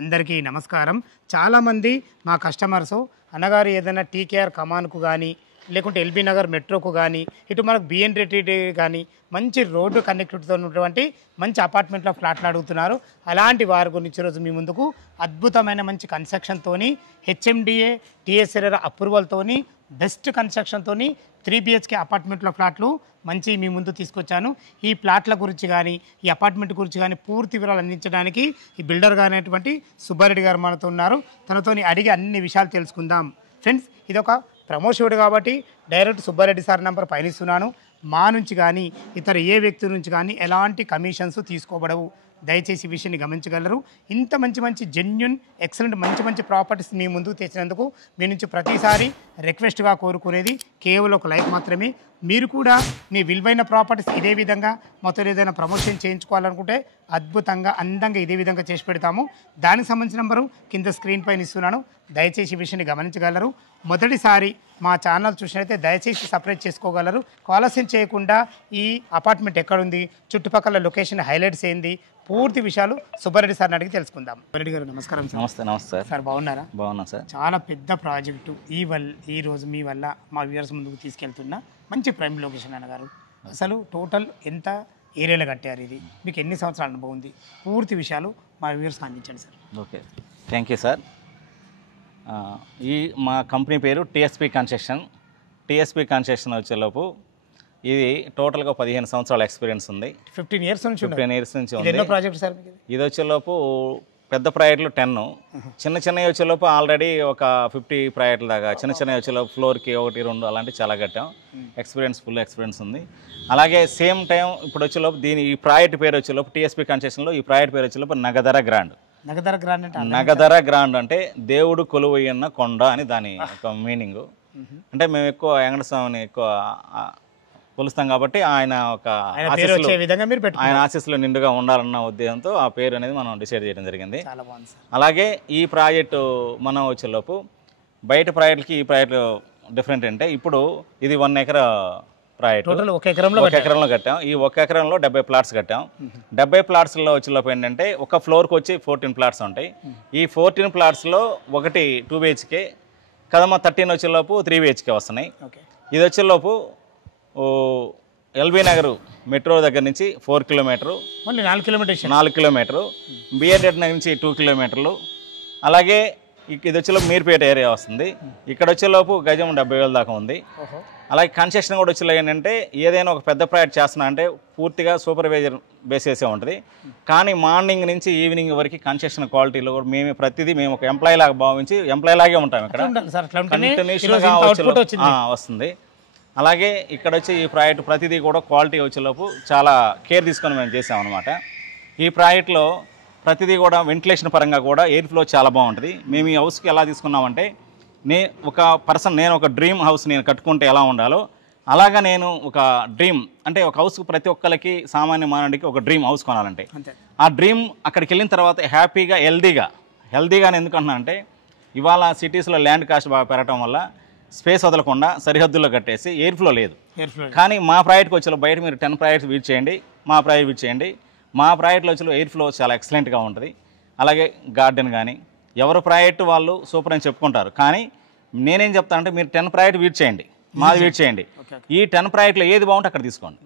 అందరికీ నమస్కారం. చాలామంది మా కస్టమర్స్ అన్నగారు ఏదైనా టీకేఆర్ కమాన్కు కానీ లేకుంటే ఎల్బీ నగర్ మెట్రోకు కానీ ఇటు మనకు బిఎన్ రెడ్డి కానీ మంచి రోడ్డు కనెక్టివిటీతో ఉన్నటువంటి మంచి అపార్ట్మెంట్లో ఫ్లాట్లు అడుగుతున్నారు. అలాంటి వారి గురించి ఈరోజు మీ ముందుకు అద్భుతమైన మంచి కన్స్ట్రక్షన్తోని హెచ్ఎండిఏ టీఎస్ఆర్ఆర్ అప్రూవల్తోని బెస్ట్ కన్స్ట్రక్షన్తోని 3 BHK అపార్ట్మెంట్లో ఫ్లాట్లు మంచి మీ ముందు తీసుకొచ్చాను. ఈ ప్లాట్ల గురించి కానీ ఈ అపార్ట్మెంట్ గురించి కానీ పూర్తి వివరాలు అందించడానికి ఈ బిల్డర్ గారైనటువంటి సుబ్బారెడ్డి గారు మనతో ఉన్నారు. తనతోని అడిగి అన్ని విషయాలు తెలుసుకుందాం. ఫ్రెండ్స్, ఇదొక ప్రమోషన్ కాబట్టి డైరెక్ట్ సుబ్బారెడ్డి సార్ నెంబర్ పైన ఇస్తున్నాను. మా నుంచి కానీ ఇతర ఏ వ్యక్తి నుంచి కానీ ఎలాంటి కమిషన్స్ తీసుకోబడవు. దయచేసి ఈ విషయాన్ని గమనించగలరు. ఇంత మంచి జెన్యున్ ఎక్సలెంట్ మంచి ప్రాపర్టీస్ మీ ముందుకు తెచ్చినందుకు మీ నుంచి ప్రతిసారి రిక్వెస్ట్గా కోరుకునేది కేవలం ఒక లైక్ మాత్రమే. మీరు కూడా మీ విలువైన ప్రాపర్టీస్ ఇదే విధంగా మొత్తం ఏదైనా ప్రమోషన్ చేయించుకోవాలనుకుంటే అద్భుతంగా అందంగా ఇదే విధంగా చేసి పెడతాము. దానికి సంబంధించిన నెంబరు కింద స్క్రీన్ పైన ఇస్తున్నాను. దయచేసి ఈ విషయాన్ని గమనించగలరు. మొదటిసారి మా ఛానల్ చూసినట్లయితే దయచేసి సబ్స్క్రైబ్ చేసుకోగలరు. ఆలస్యం చేయకుండా ఈ అపార్ట్మెంట్ ఎక్కడుంది, చుట్టుపక్కల లొకేషన్ హైలైట్స్ ఏంది, పూర్తి విషయాలు సుబ్బారెడ్డి సార్ని అడిగి తెలుసుకుందాం. సుబ్బారెడ్డి గారు నమస్కారం సార్. నమస్తే సార్, బాగున్నారా? బాగున్నా సార్. చాలా పెద్ద ప్రాజెక్టు ఈ రోజు మీ వల్ల మా వ్యూవర్స్ ముందుకు తీసుకెళ్తున్నా మంచి ప్రైమ్ లొకేషన్ అన్నగారు. అసలు టోటల్ ఎంత ఏరియాలో కట్టారు, ఇది మీకు ఎన్ని సంవత్సరాల అనుభవం ఉంది, పూర్తి విషయాలు మా వ్యూవర్స్కి అందించండి sir. Okay, thank you sir. మా కంపెనీ పేరు టీఎస్పీ కన్స్ట్రక్షన్. టీఎస్పీ కన్స్ట్రక్షన్ వచ్చేలోపు ఇది టోటల్గా 15 సంవత్సరాల ఎక్స్పీరియన్స్ ఉంది. 15 ఇయర్స్ నుంచి ఉంది. ఎన్నో ప్రాజెక్ట్ సార్? ఇది వచ్చేలోపు పెద్ద ప్రాజెక్టులు 10, చిన్నవి వచ్చేలోపు ఆల్రెడీ ఒక 50 ప్రాజెక్టుల దాకా చిన్నవి వచ్చేలోపు ఫ్లోర్కి 1, 2 అలాంటివి చాలా కట్టాం. ఫుల్ ఎక్స్పీరియన్స్ ఉంది. అలాగే సేమ్ టైం ఇప్పుడు వచ్చేలోపు ఈ ప్రాజెక్ట్ పేరు వచ్చేలోపు టీఎస్పీ కన్స్ట్రక్షన్లో ఈ ప్రాజెక్ట్ పేరు వచ్చేలోపు నగధర గ్రాండ్. నగధర గ్రాండ్ అంటే దేవుడు కొలువయ్యన్న కొండ అని దాని ఒక మీనింగ్. అంటే మేము ఎక్కువ వెంకటస్వామిని ఎక్కువ కొలుస్తాం కాబట్టి ఆయన ఆశీస్సులో నిండుగా ఉండాలన్న ఉద్దేశంతో ఆ పేరు అనేది మనం డిసైడ్ చేయడం జరిగింది. అలాగే ఈ ప్రాజెక్టు మనం వచ్చేలోపు బయట ప్రాజెక్టులకి ఈ ప్రాజెక్టు డిఫరెంట్ అంటే ఇప్పుడు ఇది 1 ఎకర్ ప్రాజెక్ట్, 1 ఎకరంలో కట్టాం. ఈ 1 ఎకరంలో 70 ప్లాట్స్ కట్టాం. 70 ప్లాట్స్లో వచ్చేలోపు ఏంటంటే ఒక ఫ్లోర్కి వచ్చి 14 ప్లాట్స్ ఉంటాయి. ఈ 14 ప్లాట్స్లో ఒకటి 2 BHK, కదమ్మ 13 వచ్చేలోపు 3 BHK వస్తున్నాయి. ఇది వచ్చేలోపు ఎల్బీ నగర్ మెట్రో దగ్గర నుంచి 4 kilometre, 4 kilometre, BN Reddy Nagar నుంచి 2 కిలోమీటర్లు. అలాగే ఇది వచ్చేలోపు మీర్పేట ఏరియా వస్తుంది. ఇక్కడ వచ్చేలోపు గజం 70,000 దాకా ఉంది. అలాగే కన్స్ట్రక్షన్ కూడా వచ్చేలా ఏంటంటే ఏదైనా ఒక పెద్ద ప్రాజెక్ట్ చేస్తున్నా అంటే పూర్తిగా సూపర్వైజర్ బేసేసే ఉంటుంది. కానీ మార్నింగ్ నుంచి ఈవినింగ్ వరకు కన్స్ట్రక్షన్ క్వాలిటీలో కూడా మేము ఒక ఎంప్లాయీ లాగా భావించి ఎంప్లాయీ లాగే ఉంటాం. ఇక్కడ కంటిన్యూషన్గా వస్తుంది. అలాగే ఇక్కడ వచ్చి ఈ ప్రాజెక్ట్ ప్రతిదీ కూడా క్వాలిటీ వచ్చేలోపు చాలా కేర్ తీసుకొని మేము చేసామన్నమాట. ఈ ప్రాజెక్ట్లో ప్రతిదీ కూడా వెంటిలేషన్ పరంగా కూడా ఎయిర్ ఫ్లో చాలా బాగుంటుంది. మేము ఈ హౌస్కి ఎలా తీసుకున్నామంటే నేను ఒక డ్రీమ్ హౌస్ నేను కట్టుకుంటే ఎలా ఉండాలో అలాగా నేను ఒక డ్రీమ్ అంటే ఒక హౌస్కి ప్రతి ఒక్కరికి సామాన్య మానవుడికి ఒక డ్రీమ్ హౌస్ కొనాలంటే ఆ డ్రీమ్ అక్కడికి వెళ్ళిన తర్వాత హ్యాపీగా హెల్దీగా ఎందుకు అంటున్నానంటే ఇవాళ సిటీస్లో ల్యాండ్ కాస్ట్ బాగా పెరగడం వల్ల స్పేస్ వదలకుండా సరిహద్దుల్లో కట్టేసి ఎయిర్ ఫ్లో లేదు. కానీ మా ప్రాజెక్ట్కి వచ్చేలో బయట మీరు 10 ప్రాజెక్ట్స్ విజిట్ చేయండి, మా ప్రాజెక్ట్ విజిట్ చేయండి. మా ప్రాజెక్ట్లో వచ్చేలో ఎయిర్ ఫ్లో చాలా ఎక్సలెంట్గా ఉంటుంది. అలాగే గార్డెన్ కానీ ఎవరు ప్రాజెక్ట్ వాళ్ళు సూపర్ అని చెప్పుకుంటారు. కానీ నేనేం చెప్తానంటే మీరు 10 ప్రాజెక్ట్ విజిట్ చేయండి, మాది విజిట్ చేయండి. ఈ 10 ప్రాజెక్ట్లో ఏది బాగుంటే అక్కడ తీసుకోండి.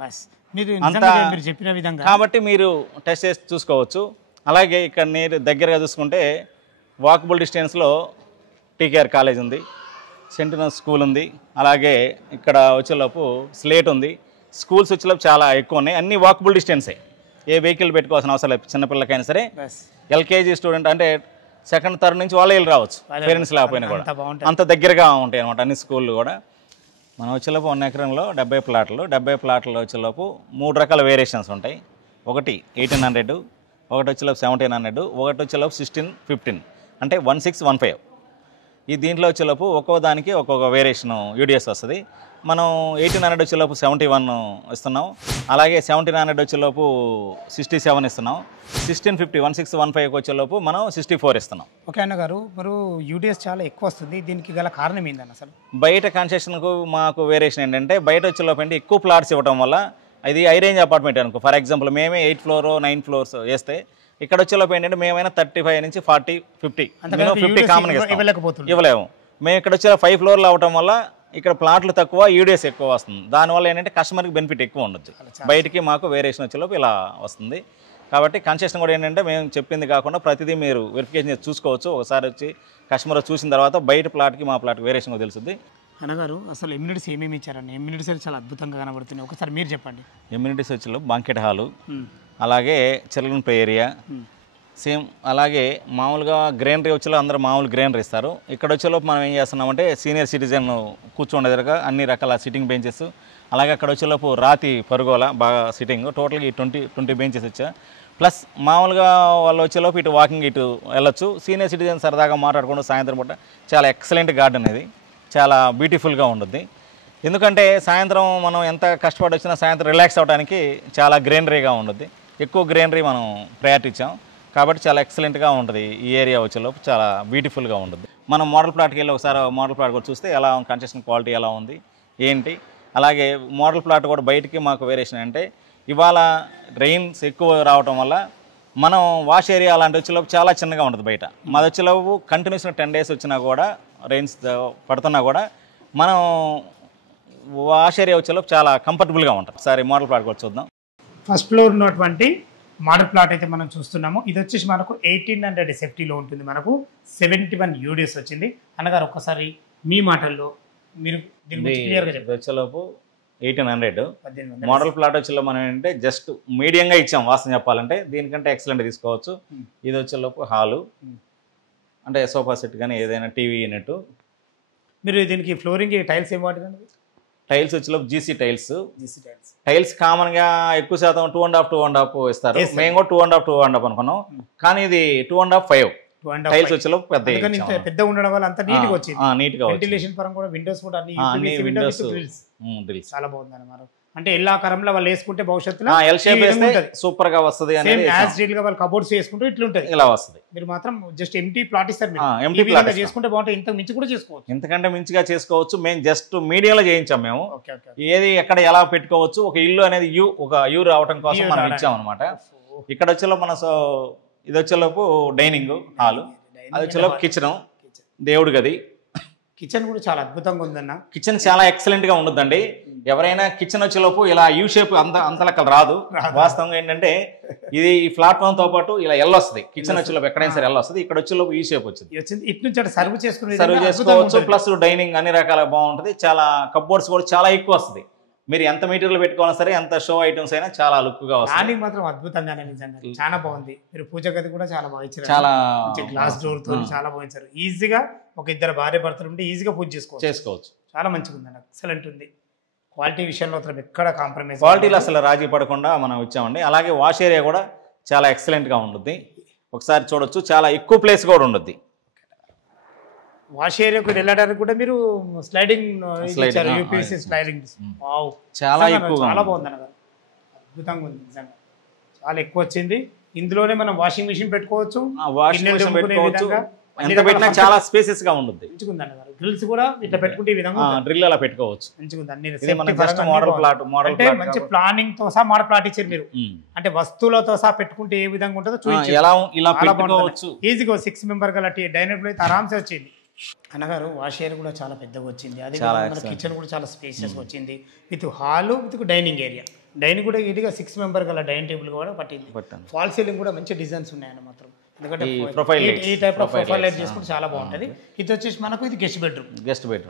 కాబట్టి మీరు టెస్ట్ చేసి చూసుకోవచ్చు. అలాగే ఇక్కడ నేను దగ్గరగా చూసుకుంటే వాకబుల్ డిస్టెన్స్లో టీకేఆర్ కాలేజ్ ఉంది, సెంటినల్ స్కూల్ ఉంది. అలాగే ఇక్కడ వచ్చేలోపు స్లేట్ ఉంది. స్కూల్స్ వచ్చేలోపు చాలా ఎక్కువ ఉన్నాయి. అన్ని వాకబుల్ డిస్టెన్సే, ఏ వెహికల్ పెట్టుకోవాల్సిన అవసరం లేదు. చిన్నపిల్లకైనా సరే ఎల్కేజీ స్టూడెంట్ అంటే 2nd, 3rd నుంచి వాళ్ళే వెళ్ళి రావచ్చు, పేరెంట్స్ లేకపోయినా కూడా అంత దగ్గరగా ఉంటాయి అనమాట అన్ని స్కూళ్ళు కూడా. మనం వచ్చేలోపు 1 ఎకరంలో 70 ప్లాట్లు. 70 ప్లాట్లో వచ్చేలోపు 3 రకాల వేరియేషన్స్ ఉంటాయి. ఒకటి 1800, ఒకటి వచ్చేలోపు 1700, ఒకటి వచ్చేలోపు 1615 అంటే 1615. ఈ దీంట్లో వచ్చేలోపు ఒక్కో దానికి ఒక్కొక్క వేరియేషన్ యూడిఎస్ వస్తుంది. మనం 1800 వచ్చేలోపు 71 ఇస్తున్నాం. అలాగే 1700 వచ్చేలోపు 67 ఇస్తున్నాం. 1650 1615 వచ్చేలోపు మనం 64 ఇస్తున్నాం. ఓకే అన్నగారు, మరి యూడిఎస్ చాలా ఎక్కువ వస్తుంది, దీనికి గల కారణం ఏంటన్న? అసలు బయట కన్స్ట్రక్షన్కు మాకు వేరియేషన్ ఏంటంటే బయట వచ్చేలోపు అంటే ఎక్కువ ప్లాట్స్ ఇవ్వడం వల్ల ఇది హై రేంజ్ అపార్ట్మెంట్ అనుకో. ఫర్ ఎగ్జాంపుల్ మేమే 8 ఫ్లోర్ 9 ఫ్లోర్స్ వేస్తే ఇక్కడ వచ్చేలోపు ఏంటంటే మేమైనా 35 నుంచి 40, 50 మినిమం 50 కామన్గా ఇవ్వలేము. మేము ఇక్కడ వచ్చే 5 ఫ్లోర్లు అవ్వటం వల్ల ఇక్కడ ప్లాట్లు తక్కువ, యూడిఎస్ ఎక్కువ వస్తుంది. దానివల్ల ఏంటంటే కస్టమర్కి బెనిఫిట్ ఎక్కువ ఉండొచ్చు. బయటికి మాకు వేరియేషన్ వచ్చేలోపు ఇలా వస్తుంది. కాబట్టి కన్సెషన్ కూడా ఏంటంటే మేము చెప్పింది కాకుండా ప్రతిదీ మీరు వెరిఫికేషన్ చేసి చూసుకోవచ్చు. ఒకసారి వచ్చి కస్టమర్ చూసిన తర్వాత బయట ప్లాట్కి మా ప్లాట్కి వేరియేషన్ కూడా తెలుస్తుంది. అన్నగారు అసలు ఎమ్యూనిటీస్ ఏమేమి ఇచ్చారండి? ఎమ్యూనిటీస్ చాలా అద్భుతంగా కనబడుతున్నాయి, ఒకసారి మీరు చెప్పండి. ఎమ్యూనిటీస్ వచ్చేలోపు బాంకెట్ హాలు, అలాగే చిల్డ్రన్ ప్లే ఏరియా, సేమ్ అలాగే మామూలుగా గ్రీనరీ వచ్చేలో అందరూ మామూలు గ్రీనరీ ఇస్తారు. ఇక్కడ వచ్చేలోపు మనం ఏం చేస్తున్నామంటే సీనియర్ సిటిజన్ కూర్చోండేదిగా అన్ని రకాల సిట్టింగ్ బెంచెస్, అలాగే అక్కడ వచ్చేలోపు రాతి పరుగోల బాగా సిట్టింగ్, టోటల్గా ఈ 20 బెంచెస్ వచ్చా. ప్లస్ మామూలుగా వాళ్ళు వచ్చేలోపు ఇటు వాకింగ్ ఇటు వెళ్ళొచ్చు. సీనియర్ సిటిజన్ సరదాగా మాట్లాడుకుంటూ సాయంత్రం పూట చాలా ఎక్సలెంట్ గార్డెన్ ఇది, చాలా బ్యూటిఫుల్గా ఉంటుంది. ఎందుకంటే సాయంత్రం మనం ఎంత కష్టపడి వచ్చినా సాయంత్రం రిలాక్స్ అవ్వడానికి చాలా గ్రీనరీగా ఉంటుంది. ఎక్కువ గ్రీనరీ మనం ప్రయారిటీ ఇచ్చాం కాబట్టి చాలా ఎక్సలెంట్గా ఉంటుంది. ఈ ఏరియా వచ్చేలోపు చాలా బ్యూటిఫుల్గా ఉంటుంది. మనం మోడల్ ప్లాట్కి వెళ్ళి ఒకసారి మోడల్ ప్లాట్ కూడా చూస్తే ఎలా కన్స్ట్రక్షన్ క్వాలిటీ ఎలా ఉంది ఏంటి. అలాగే మోడల్ ప్లాట్ కూడా బయటికి మాకు వేరియేషన్ అంటే ఇవాళ రెయిన్స్ ఎక్కువ రావటం వల్ల మనం వాష్ ఏరియా అలాంటి వచ్చేలోపు చాలా చిన్నగా ఉంటుంది బయట. మాది వచ్చేలోపు కంటిన్యూస్గా 10 days వచ్చినా కూడా రెయిన్స్ పడుతున్నా కూడా మనం వాష్ ఏరియా వచ్చేలోపు చాలా కంఫర్టబుల్గా ఉంటుంది. ఒకసారి మోడల్ ప్లాట్ కూడా చూద్దాం. ఫస్ట్ ఫ్లోర్ ఉన్నటువంటి మోడల్ ప్లాట్ అయితే మనం చూస్తున్నాము. ఇది వచ్చేసి మనకు 1800 SFTలో ఉంటుంది. మనకు 71 యూడిఎస్ వచ్చింది. అన్నగారు ఒక్కసారి మీ మాటల్లో మీరు దీని గురించి క్లియర్గా చెప్పండి. వచ్చేలోపు 1800 మోడల్ ప్లాట్ వచ్చేలో మనం ఏంటంటే జస్ట్ మీడియంగా ఇచ్చాం వాస్తవం చెప్పాలంటే. దీనికంటే ఎక్సలెంట్ తీసుకోవచ్చు. ఇది వచ్చేలోపు హాలు అంటే సోఫా సెట్ కానీ ఏదైనా టీవీ యూనిట్. మీరు దీనికి ఫ్లోరింగ్ టైల్స్ ఏం వాడినండి? టైల్స్ వచ్చేలోపు జీసీ టైల్స్. టైల్స్ కామన్గా ఎక్కువ శాతం 2.5 ఇస్తారు. మేము కూడా 2.5 అనుకున్నాం, కానీ ఇది 2.5, 5 టైల్స్ వచ్చేలోపు పెద్ద ఉండడం వల్ల అంత నీట్గా వచ్చింది. నీట్గా వెంటిలేషన్ పరంగా కూడా విండోస్ కూడా అన్ని విండోస్ చాలా బాగుంది అన్నమాట. అంటే ఎల్లాకారంలో వాళ్ళు వేసుకుంటే భవిష్యత్తులో సూపర్ గా వస్తుంది. వాళ్ళు కబోర్డ్స్ వేసుకుంటే ఇట్లుంటది, ఇలా వస్తుంది. మీరు మాత్రం జస్ట్ ఎంటీ ప్లాట్ ఇస్తారు, చేసుకుంటే బాగుంటుంది. ఇంత మించి కూడా చేసుకోవచ్చు, ఇంతకంటే మించిగా చేసుకోవచ్చు. మేము జస్ట్ మీడియంలో చేయించాం. మేము ఏది ఎక్కడ ఎలా పెట్టుకోవచ్చు, ఒక ఇల్లు అనేది ఒక యూ రావడం కోసం మనం ఇచ్చాం అనమాట. ఇక్కడ వచ్చేలోపు మన ఇది వచ్చేలోపు డైనింగ్ హాల్, అది వచ్చేలోపు కిచెన్, దేవుడి గది. కిచెన్ కూడా చాలా అద్భుతంగా ఉందన్న. కిచెన్ చాలా ఎక్సలెంట్ గా ఉంటుందండి. ఎవరైనా కిచెన్ వచ్చేలోపు ఇలా యూ షేప్ అంతలెక్క రాదు. వాస్తవంగా ఏంటంటే ఇది ఈ ప్లాట్ఫామ్ తో పాటు ఇలా ఎల్ వస్తుంది. కిచెన్ వచ్చేలోపు ఎక్కడైనా సరే ఎల్ వస్తుంది. ఇక్కడ వచ్చేలోపు యూ షేప్ వచ్చింది. ఇటు నుంచి సర్వ్ చేసుకోవచ్చు. ప్లస్ డైనింగ్ అన్ని రకాల బాగుంటుంది. చాలా కప్బోర్డ్స్ కూడా చాలా ఎక్కువ వస్తుంది. మీరు ఎంత మెటీరియల్ పెట్టుకోవాలన్నా సరే, ఎంత షో ఐటమ్స్ అయినా చాలా లుక్ గా వస్తుంది. మాత్రం అద్భుతంగానే నిజంగా చాలా బాగుంది. మీరు పూజ గది కూడా చాలా బాగా ఇచ్చారు. చాలా గ్లాస్ డోర్ తో చాలా బాగా ఇచ్చారు. ఈజీగా ఒక ఇద్దరు భార్య భర్తలు ఉంటే ఈజీగా పూజ చేసుకోవచ్చు. చాలా మంచిగా ఉంది, ఎక్సలెంట్ ఉంది. క్వాలిటీ విషయంలో ఎక్కడ కాంప్రమైజ్, క్వాలిటీలో అసలు రాజీ పడకుండా మనం ఇచ్చామండి. అలాగే వాష్ ఏరియా కూడా చాలా ఎక్సలెంట్ గా ఉంటుంది. ఒకసారి చూడొచ్చు, చాలా ఎక్కువ ప్లేస్ కూడా ఉంటుంది. వాష్ ఏరియాకు వెళ్ళడానికి కూడా మీరు స్లైడింగ్ యూపీఎస్సీ స్లైడింగ్ చాలా బాగుంది అన్నగారు. అద్భుతంగా ఉంది నిజంగా, చాలా ఎక్కువ వచ్చింది. ఇందులోనే మనం వాషింగ్ మిషన్ పెట్టుకోవచ్చు, ఎంత పెట్టినా చాలా స్పేసెస్ గా ఉంటుంది. డ్రిల్స్ కూడా ఇట్లా పెట్టుకుంటే ఈ విధంగా డ్రిల్ అలా పెట్టుకోవచ్చు. మంచి ప్లానింగ్ తో సహా మోడల్ ప్లాట్ ఇచ్చారు మీరు. అంటే వస్తువులతో సహా పెట్టుకుంటే ఏ విధంగా ఉంటుందో చూపించారు. ఈజీగా 6 మెంబర్ గల డైనింగ్ టేబుల్ అయితే ఆరామ్సే వచ్చింది. అన్నగారు వాష్ ఏరియా కూడా చాలా పెద్దగా వచ్చింది. అదే కిచెన్ కూడా చాలా స్పేసియస్ వచ్చింది. With hall with dining area. Dining కూడా ఇదిగా 6 మెంబర్ గల డైనింగ్ టేబుల్ కూడా పట్టింది. ఫాల్ సీలింగ్ కూడా మంచి డిజైన్స్ ఉన్నాయన్న మాత్రం. ఎందుకంటే ఈ టైప్ ఆఫ్ ప్రొఫైల్ లైట్ చేసుకుంటే చాలా బాగుంటుంది. ఇది వచ్చేసి మనకు ఇది గెస్ట్ బెడ్రూమ్,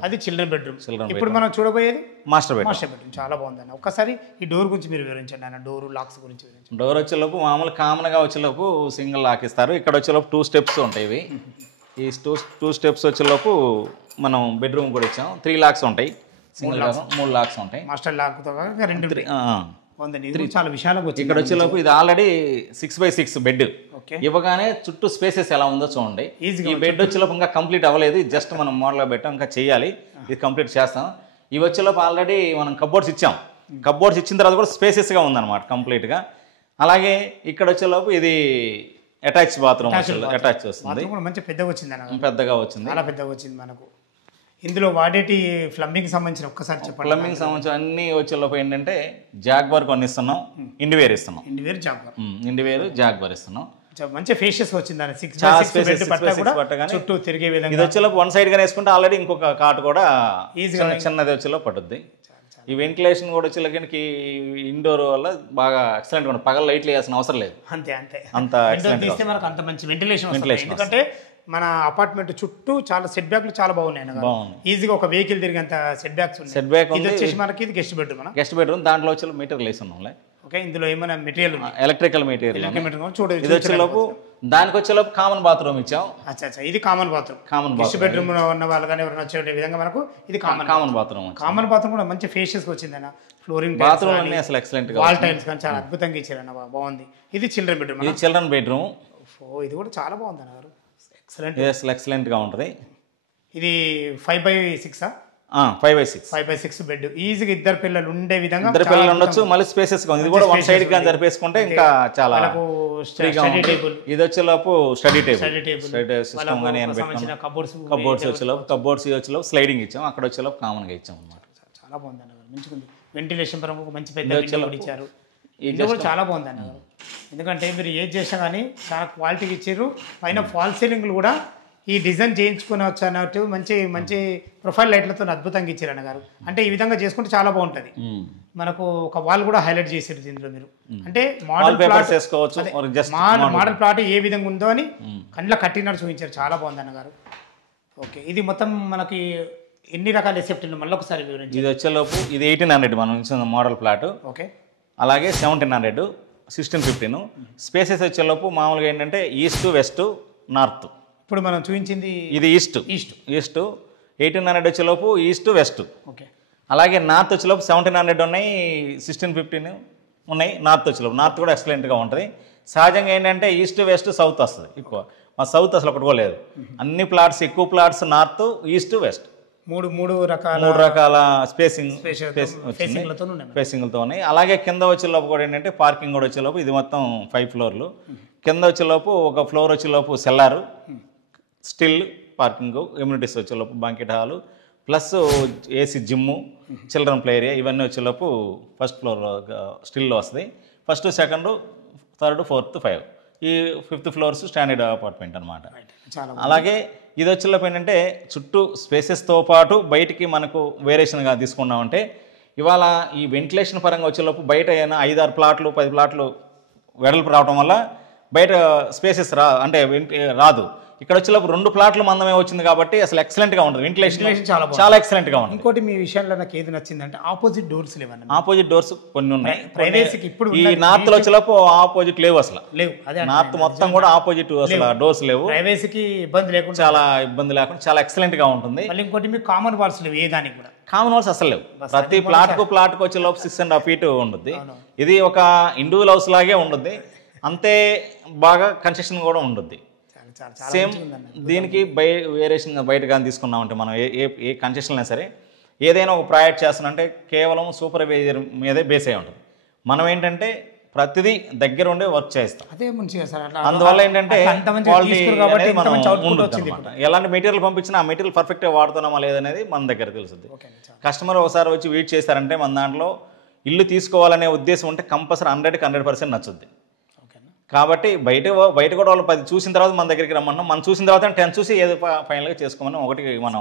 అది చిల్డ్రన్ బెడ్రూమ్. ఇప్పుడు మనం చూడబోయేది మాస్టర్ బెడ్రూమ్. చాలా బాగుంది అన్న. ఒక్కసారి ఈ డోర్ గురించి మీరు వివరించండి అన్న. డోర్ లాక్స్ గురించి వివరించండి. డోర్ వచ్చేలోపు మామూలు కామన్ గా వచ్చేలోపు సింగిల్ లాక్ ఇస్తారు. ఇక్కడ వచ్చేలోపు 2 స్టెప్స్ ఉంటాయి. ఇవి ఈ 2 స్టెప్స్ వచ్చేలోపు మనం బెడ్రూమ్ కూడా ఇచ్చాం. 3 లాక్స్ ఉంటాయి. సింగిల్ 3 లాక్స్ ఉంటాయి. మాస్టర్ లాక్ తో 2 చాలా విశాలంగా వచ్చింది. ఇక్కడ వచ్చేలోపు ఇది ఆల్రెడీ 6x6 బెడ్ ఇవ్వగానే చుట్టూ స్పేసెస్ ఎలా ఉందో చూడండి. ఈ బెడ్ వచ్చేలోపు ఇంకా కంప్లీట్ అవ్వలేదు. జస్ట్ మనం మోడల్గా పెట్టాం, ఇంకా చేయాలి. ఇది కంప్లీట్ చేస్తాం. ఇవి వచ్చేలోపు ఆల్రెడీ మనం కప్బోర్డ్స్ ఇచ్చాం. కప్బోర్డ్స్ ఇచ్చిన తర్వాత కూడా స్పేసెస్గా ఉందన్నమాట కంప్లీట్గా. అలాగే ఇక్కడ వచ్చేలోపు ఇది అటాచ్ బాత్రూమ్ అటాచ్ వస్తుంది. మంచి పెద్దగా వచ్చింది అన్న. పెద్దగా వచ్చింది, చాలా పెద్దగా వచ్చింది. మనకు ఇందులో వాడేటి ప్లంబింగ్ సంబంధించిన ఒక్కసారి చెప్పండి. ప్లంబింగ్ సంబంధించిన అన్ని వచ్చేలోపు ఏంటంటే జాగ్వార్ కొన్ని ఇస్తున్నాం, ఇండివేర్ ఇస్తున్నాం. ఇండివేర్ జాగ్వార్ ఇస్తున్నాం. మంచి ఫేషియస్ వచ్చింది అని 6 చాలా by 6 spacious, బెడ్ 6 by పట్టా 6 కూడా పట్టగానే చుట్టూ తిరిగే ఇది విధంగా వచ్చేలోపు వన్ సైడ్ గానే వేసుకుంటే ఆల్రెడీ ఇంకొక కాట్ కూడా ఈజీగా చిన్నది వచ్చేలో పట్టుద్ది. ఈ వెంటిలేషన్ కూడా వచ్చేలకి ఇండోర్ వల్ల బాగా ఎక్సలెంట్ గా ఉంటుంది. పగల లైట్లు వేయాల్సిన అవసరం లేదు, అంతే అంతే అంత విండో ఎక్సలెంట్ తీస్తే మనకు అంత మంచి వెంటిలేషన్ వస్తుంది. ఎందుకంటే మన అపార్ట్మెంట్ చుట్టూ చాలా సెట్ బ్యాక్లు చాలా బాగున్నాయి అన్నగారు. బాగుంది. ఈజీగా ఒక వెహికల్ తిరిగేంత సెట్ బ్యాక్స్ ఉన్నాయి. సెట్ బ్యాక్ ఇది వచ్చేసి మనకి ఇది గెస్ట్ బెడ్రూమ్ మనం గెస్ట్ బెడ్రూమ్ దాంట్లో వచ్చే మెటీరియల్ వేసి ఉన్నాంలే. ఓకే, ఇందులో ఏమైనా మెటీరియల్ ఎలక్ట్రికల్ మెటీరియల్ చూడదు. ఇది వచ్చేలోపు దానికి వచ్చేలోపు కామన్ బాత్రూమ్ ఇచ్చాం. అచ్చా ఇది common bathroom. Common guest bedroom ఉన్న వాళ్ళు కానీ ఎవరైనా వచ్చే విధంగా మనకు ఇది కామన్ బాత్రూమ్. కామన్ బాత్రూమ్ కూడా మంచి ఫేషియస్ వచ్చింది అన్న. ఫ్లోరింగ్ బాత్రూమ్ అన్ని అసలు ఎక్సలెంట్ గా వాల్ టైల్స్ కానీ చాలా అద్భుతంగా ఇచ్చారన్న, బాగుంది. ఇది చిల్డ్రన్ బెడ్రూమ్. ఇది చిల్డ్రన్ బెడ్రూమ్. ఇది కూడా చాలా బాగుంది అన్న. ఎక్సలెంట్. ఇది అసలు ఎక్సలెంట్ గా ఉంటుంది. ఇది 5 by 6 5 by 6 5 by 6 బెడ్. ఈజీగా ఇద్దరు పిల్లలు ఉండే విధంగా ఇద్దరు పిల్లలు ఉండొచ్చు. మళ్ళీ స్పేసెస్ గా ఉంది. ఇది కూడా వన్ సైడ్ గా జరిపేసుకుంటే ఇంకా చాలా స్టడీ టేబుల్. ఇది వచ్చేలోపు స్టడీ టేబుల్ సిస్టమ్ గానీ కబోర్డ్స్ వచ్చేలోపు కబోర్డ్స్ వచ్చేలోపు స్లైడింగ్ ఇచ్చాం. అక్కడ వచ్చేలోపు కామన్ గా ఇచ్చాం అన్నమాట. చాలా బాగుంది అన్న, మంచిగా ఉంది. వెంటిలేషన్ పరంగా ఒక మంచి పెద్ద విండో కూడా ఇచ్చారు. ఇది కూడా చాలా బాగుంది అన్న. ఎందుకంటే మీరు ఏది చేసినా కానీ చాలా క్వాలిటీకి ఇచ్చారు. పైన ఫాల్ సీలింగ్లు కూడా ఈ డిజైన్ చేయించుకోవచ్చు అన్నట్టు మంచి మంచి ప్రొఫైల్ లైట్లతో అద్భుతంగా ఇచ్చారు అన్నగారు. అంటే ఈ విధంగా చేసుకుంటే చాలా బాగుంటుంది. మనకు ఒక వాల్ కూడా హైలైట్ చేసారు దీంట్లో మీరు. అంటే మోడల్ ప్లాట్ ఏ విధంగా ఉందో అని కండ్ల కట్టినట్టు చూపించారు. చాలా బాగుంది అన్నగారు. ఓకే, ఇది మొత్తం మనకి ఎన్ని రకాల ఎసెప్ట్లు మళ్ళీ ఒకసారి వివరించి. ఇది వచ్చేలోపు ఇది 1800 మనం ఇచ్చిన మోడల్ ప్లాట్. ఓకే, అలాగే 1700 1615. స్పేసెస్ వచ్చేలోపు మామూలుగా ఏంటంటే ఈస్ట్ వెస్ట్ నార్త్. ఇప్పుడు మనం చూపించింది ఇది ఈస్ట్ 1800 వచ్చేలోపు ఈస్ట్ వెస్ట్. ఓకే, అలాగే నార్త్ వచ్చేలోపు 1700 ఉన్నాయి, 1615 ఉన్నాయి. నార్త్ వచ్చేలోపు నార్త్ కూడా ఎక్సలెంట్గా ఉంటుంది. సహజంగా ఏంటంటే ఈస్ట్ వెస్ట్ సౌత్ వస్తుంది ఎక్కువ. మా సౌత్ అసలు ఒకటి కూడా లేదు. అన్ని ప్లాట్స్ ఎక్కువ ప్లాట్స్ నార్త్ ఈస్ట్ వెస్ట్. మూడు రకాల స్పేసింగ్లతో ఉన్నాయి. అలాగే కింద వచ్చేలోపు కూడా ఏంటంటే పార్కింగ్ కూడా వచ్చేలోపు ఇది మొత్తం 5 ఫ్లోర్లు. కింద వచ్చేలోపు ఒక ఫ్లోర్ వచ్చేలోపు సెల్లారు, స్టిల్ పార్కింగ్, ఇమ్యూనిటీస్ వచ్చేలోపు banquet hall plus AC gym, children play area ఇవన్నీ వచ్చేలోపు ఫస్ట్ ఫ్లోర్ స్టిల్లో వస్తుంది. First second third fourth 5. ఈ 5th ఫ్లోర్స్ స్టాండర్డ్ అపార్ట్మెంట్ అనమాట. అలాగే ఇది వచ్చేలోపు ఏంటంటే చుట్టూ స్పేసెస్తో పాటు బయటికి మనకు వేరియేషన్గా తీసుకున్నామంటే ఇవాళ ఈ వెంటిలేషన్ పరంగా వచ్చేలోపు బయట అయినా 5-6 ప్లాట్లు 10 ప్లాట్లు వెడల్పు రావడం వల్ల బయట స్పేసెస్ రాదు. ఇక్కడ వచ్చేలోపు 2 ప్లాట్లు మందమే వచ్చింది కాబట్టి అసలు ఎక్సలెంట్గా ఉంటుంది. వెంటిలేషన్ చాలా ఎక్సలెంట్గా ఉంటుంది. ఇంకోటి మీ విషయంలో నాకు ఏది నచ్చిందంటే ఆపోజిట్ డోర్స్ లేవన్న. ఆపోజిట్ డోర్స్ కొన్ని ఉన్నాయి. ప్రైవేసీకి ఇప్పుడు ఈ నార్త్ లో వచ్చేలోపు ఆపోజిట్ లేవు, అసలు లేవు. అదే నార్త్ మొత్తం కూడా ఆపోజిట్ అసలు డోర్స్ లేవు. ప్రైవేసీకి ఇబ్బంది లేకుండా చాలా ఇబ్బంది లేకుండా చాలా ఎక్సలెంట్ గా ఉంటుంది. మళ్ళీ ఇంకోటి మీకు కామన్ వాల్స్ లేవు, ఏ దానికి కూడా కామన్ వాల్స్ అసలు లేవు. ప్రతి ప్లాట్ కు వచ్చేలోపు 6.5 feet ఉంటుంది. ఇది ఒక ఇండివిజువల్ హౌస్ లాగే ఉంటుంది. అంతే బాగా కన్స్ట్రక్షన్ కూడా ఉంటుంది. సేమ్ దీనికి వేరియేషన్ బయట కానీ తీసుకున్నామంటే మనం ఏ కన్స్ట్రక్షన్ అయినా సరే ఏదైనా ఒక ప్రాజెక్ట్ చేస్తానంటే కేవలం సూపర్వైజర్ మీదే బేస్ అయి ఉంటుంది. మనం ఏంటంటే ప్రతిదీ దగ్గర ఉండే వర్క్ చేస్తాం. అందువల్ల ఏంటంటే ఎలాంటి మెటీరియల్ పంపించినా ఆ మెటీరియల్ పర్ఫెక్ట్గా వాడుతున్నామా లేదనేది మన దగ్గర తెలుస్తుంది. కస్టమర్ ఒకసారి వచ్చి వెయిట్ చేశారంటే మన దాంట్లో ఇల్లు తీసుకోవాలనే ఉద్దేశం ఉంటే కంపల్సరీ 100% నచ్చుద్ది. కాబట్టి బయట కూడా వాళ్ళు 10 చూసిన తర్వాత మన దగ్గరికి రమ్మన్నాం. మనం చూసిన తర్వాత 10 చూసి ఏదో ఫైనల్గా చేసుకోమని ఒకటి మనం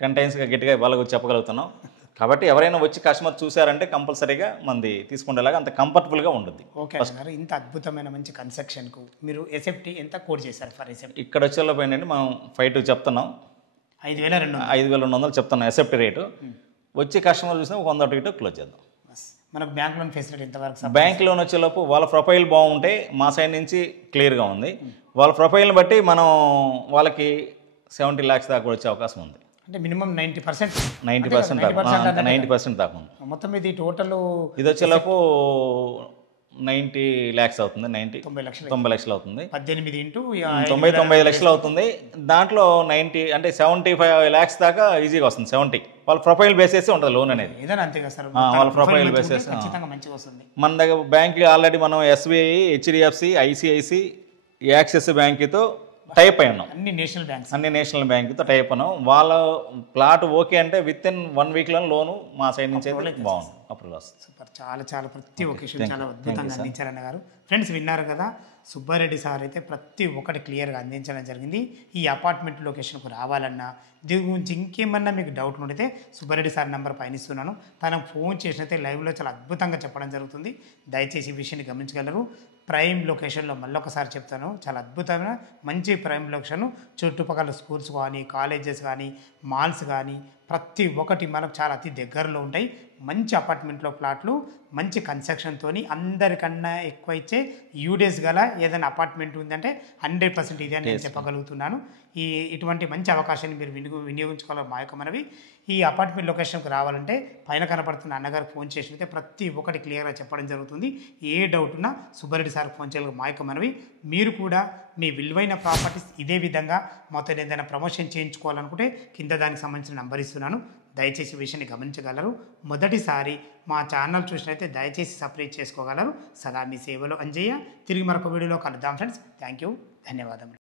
10 times గట్టిగా వాళ్ళకి చెప్పగలుగుతున్నాం. కాబట్టి ఎవరైనా వచ్చి కస్టమర్ చూసారంటే కంపల్సరీగా మంది తీసుకునేలాగా అంత కంఫర్టబుల్గా ఉంటుంది. ఓకే సార్, ఇంత అద్భుతమైన మంచి కన్స్ట్రక్షన్కు మీరు ఎస్ఎఫ్టీ ఎంత కోడ్ చేశారు ఫర్ ఎస్ఎఫ్టీ? ఇక్కడ వచ్చేలోపు ఏంటంటే మనం 5 చెప్తున్నాం, 5,200 చెప్తున్నాం ఎస్ఎఫ్టీ రేటు. వచ్చి కస్టమర్ చూసినా 100 క్లోజ్ చేద్దాం. మనకు బ్యాంక్ లోన్ ఫెసిలిటీ ఎంతవరకు? బ్యాంక్ లోన్ వచ్చేలోపు వాళ్ళ ప్రొఫైల్ బాగుంటే మా సైడ్ నుంచి క్లియర్గా ఉంది. వాళ్ళ ప్రొఫైల్ని బట్టి మనం వాళ్ళకి 70 lakhs దాకా వచ్చే అవకాశం ఉంది. అంటే మినిమం 90% 90% దాకా ఉంది. మొత్తం ఇది టోటల్ ఇది వచ్చేలోపు 90 lakhs అవుతుంది. 90 లక్షలు అవుతుంది. 90 లక్షలు అవుతుంది. దాంట్లో 90 అంటే 75 lakhs దాకా ఈజీగా వస్తుంది. 70 వాళ్ళ ప్రొఫైల్ బేసేసి ఉంటుంది లోన్ అనేది. వాళ్ళ ప్రొఫైల్ బేసేసి మన దగ్గర బ్యాంక్ ఆల్రెడీ మనం SBI, HDFC, ICIC, యాక్సిస్ బ్యాంక్తో టైప్ అయి ఉన్నాం. అన్ని నేషనల్ బ్యాంక్తో టైప్ ఉన్నాం. వాళ్ళ ప్లాట్ ఓకే అంటే within 1 week లోను మా సైడ్ నుంచి బాగుంది అప్రూవల్ వస్తుంది. చాలా ప్రతి ఒకేషన్ చాలా అద్భుతంగా అందించారన్న గారు. ఫ్రెండ్స్ విన్నారు కదా, సుబ్బారెడ్డి సార్ అయితే ప్రతి ఒక్కటి క్లియర్గా అందించడం జరిగింది. ఈ అపార్ట్మెంట్ లొకేషన్కు రావాలన్నా దీని గురించి ఇంకేమన్నా మీకు డౌట్ ఉంటే సుబ్బారెడ్డి సార్ నెంబర్ పైన ఇస్తున్నాను. తనకు ఫోన్ చేసినైతే లైవ్లో చాలా అద్భుతంగా చెప్పడం జరుగుతుంది. దయచేసి ఈ విషయాన్ని గమనించగలరు. ప్రైమ్ లొకేషన్లో మళ్ళొకసారి చెప్తాను, చాలా అద్భుతమైన మంచి ప్రైమ్ లొకేషన్. చుట్టుపక్కల స్కూల్స్ కానీ, కాలేజెస్ కానీ, మాల్స్ కానీ ప్రతి ఒక్కటి మనకు చాలా అతి దగ్గరలో ఉంటాయి. మంచి అపార్ట్మెంట్లో ప్లాట్లు, మంచి కన్స్ట్రక్షన్తో అందరికన్నా ఎక్కువ ఇచ్చే యూడేస్ గల ఏదైనా అపార్ట్మెంట్ ఉందంటే 100% ఇదే అని నేను చెప్పగలుగుతున్నాను. ఇటువంటి మంచి అవకాశాన్ని మీరు వినియోగించుకోవాలి. మా యొక్క మనవి, ఈ అపార్ట్మెంట్ లొకేషన్కి రావాలంటే పైన కనపడుతున్న అన్నగారికి ఫోన్ చేసినైతే ప్రతి ఒక్కటి క్లియర్గా చెప్పడం జరుగుతుంది. ఏ డౌట్ ఉన్నా సుబ్బారెడ్డి సార్కి ఫోన్ చేయాలి. మా యొక్క మనవి, మీరు కూడా మీ విలువైన ప్రాపర్టీస్ ఇదే విధంగా మొత్తం ఏదైనా ప్రమోషన్ చేయించుకోవాలనుకుంటే కింద దానికి సంబంధించిన నంబర్ ఇస్తున్నాను. దయచేసి విషయాన్ని గమనించగలరు. మొదటిసారి మా ఛానల్ చూసినైతే దయచేసి సబ్స్క్రైబ్ చేసుకోగలరు. సదా మీ సేవలో అంజయ్య. తిరిగి మరొక వీడియోలో కలుద్దాం ఫ్రెండ్స్. థ్యాంక్ యూ, ధన్యవాదములు.